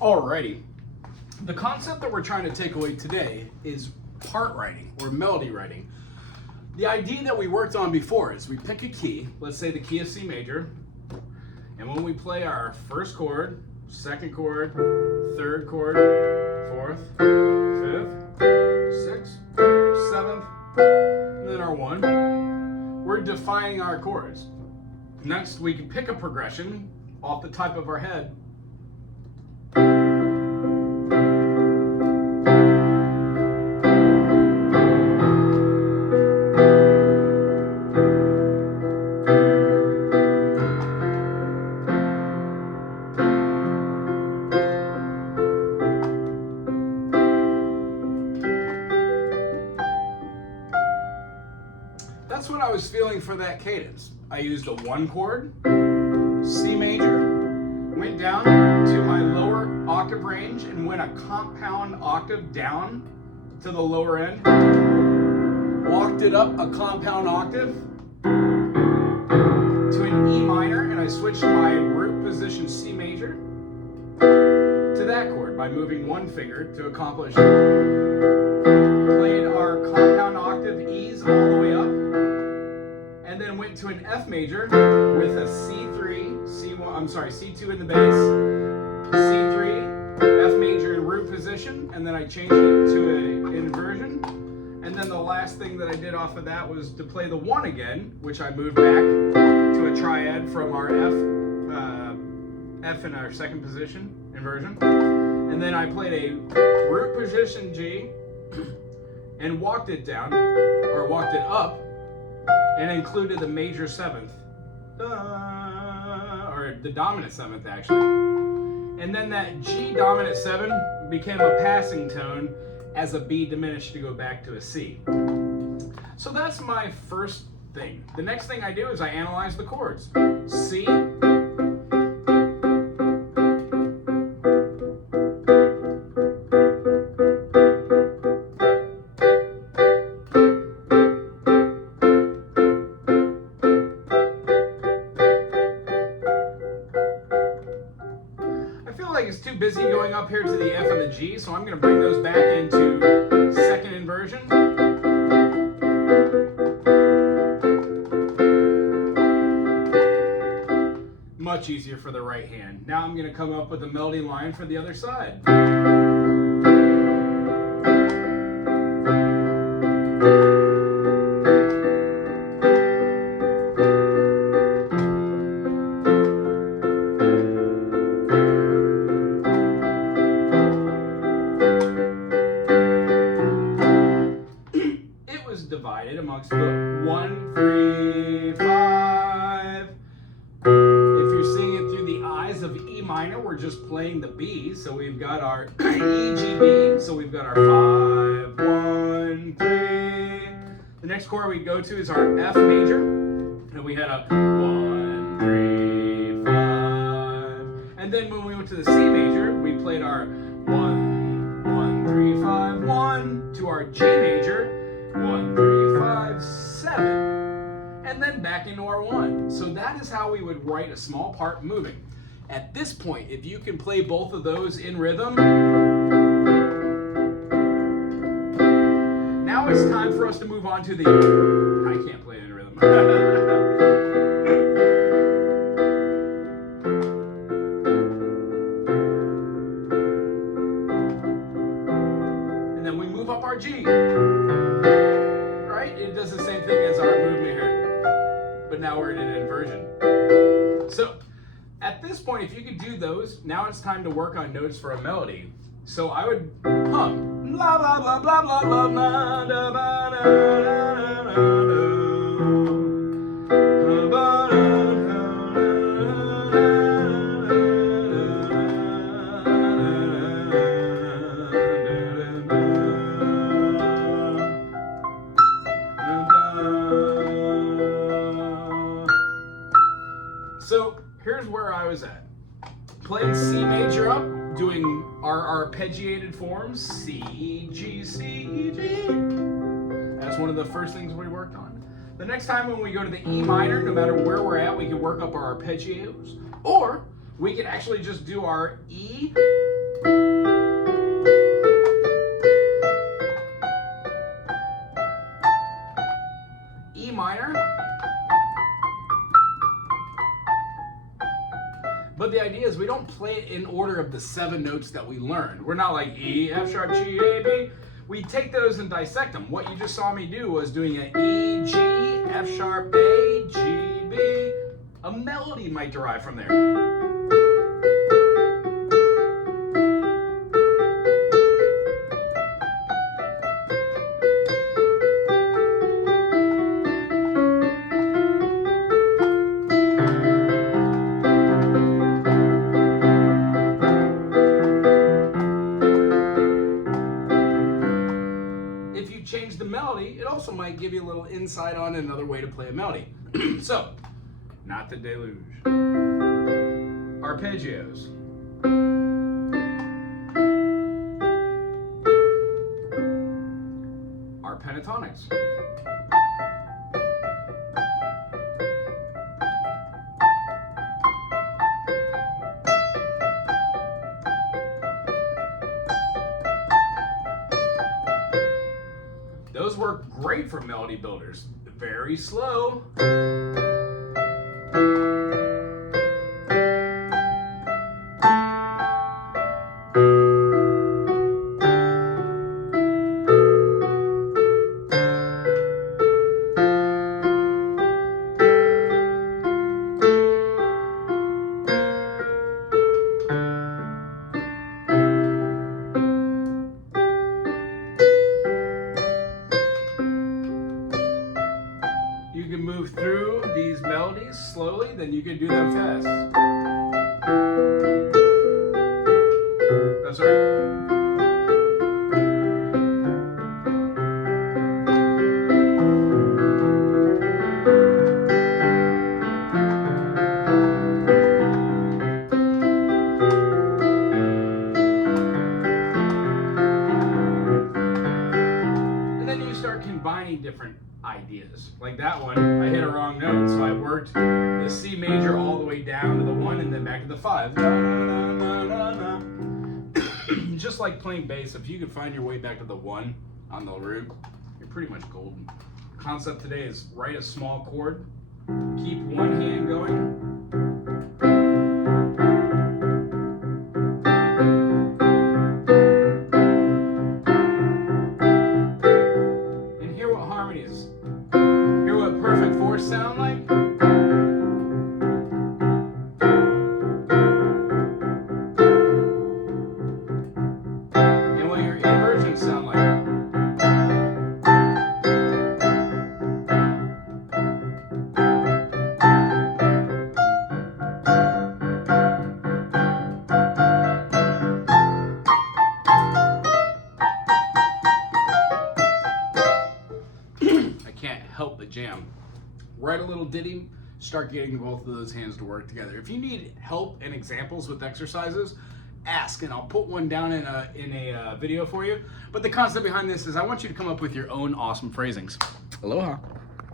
Alrighty. The concept that we're trying to take away today is part writing or melody writing. The idea that we worked on before is we pick a key, let's say the key of C major, and when we play our first chord, second chord, third chord, fourth, fifth, sixth, seventh, and then our one, we're defining our chords. Next, we can pick a progression off the top of our head. That's what I was feeling for that cadence. I used a one chord, C major, went down to my lower octave range and went a compound octave down to the lower end, walked it up a compound octave to an E minor, and I switched my root position C major to that chord by moving one finger to accomplish. Played our compound octave E's all the way up, and then went to an F major with a C3, C2 in the bass, C3, F major in root position, and then I changed it to an inversion. And then the last thing that I did off of that was to play the one again, which I moved back to a triad from our F in our second position, inversion. And then I played a root position G and walked it down, or walked it up, and included the major seventh, or the dominant seventh actually. And then that G dominant seven became a passing tone as a B diminished to go back to a C. So that's my first thing. The next thing I do is I analyze the chords. C, it's too busy going up here to the F and the G, so I'm going to bring those back into second inversion. Much easier for the right hand. Now I'm going to come up with a melody line for the other side. Divided amongst the 1, 3, 5. If you're seeing it through the eyes of E minor, we're just playing the B. So we've got our E, G, B. So we've got our 5, 1, 3. The next chord we go to is our F major. And we had a 1, 3, 5. And then when we went to the C major, we played our 1, 1, 3, 5, 1 to our G major. 1, 3, 5, 7, and then back into our 1. So that is how we would write a small part moving. At this point, if you can play both of those in rhythm, now it's time for us to move on to the, I can't play it in rhythm. And then we move up our G. It does the same thing as our movement here, but now we're in an inversion. So at this point, if you could do those, now it's time to work on notes for a melody. So I would hum. Blah, blah, blah, blah, blah, blah, blah, da, ba, da, da, da, da. So here's where I was at. Playing C major up, doing our arpeggiated forms, C, G, C, G. That's one of the first things we worked on. The next time when we go to the E minor, no matter where we're at, we can work up our arpeggios. Or we could actually just do our E, play it in order of the 7 notes that we learned. We're not like E, F sharp, G, A, B. We take those and dissect them. What you just saw me do was doing an E, G, F sharp, A, G, B. A melody might derive from there. Change the melody, it also might give you a little insight on another way to play a melody. So, not the deluge. Arpeggios. Our pentatonics. Those work great for melody builders. Very slow. You can move through these melodies slowly, then you can do them fast. That's right. And then you start combining different ideas. Like that one, I hit a wrong note, so I worked the C major all the way down to the 1 and then back to the 5. Just like playing bass, if you could find your way back to the 1 on the root, you're pretty much golden. Concept today is write a small chord, keep one hand going, perfect 4 sound like. And what your inversions sound like. I can't help but jam. Write a little ditty, start getting both of those hands to work together. If you need help and examples with exercises, ask and I'll put one down in a video for you. But the concept behind this is I want you to come up with your own awesome phrasings. Aloha.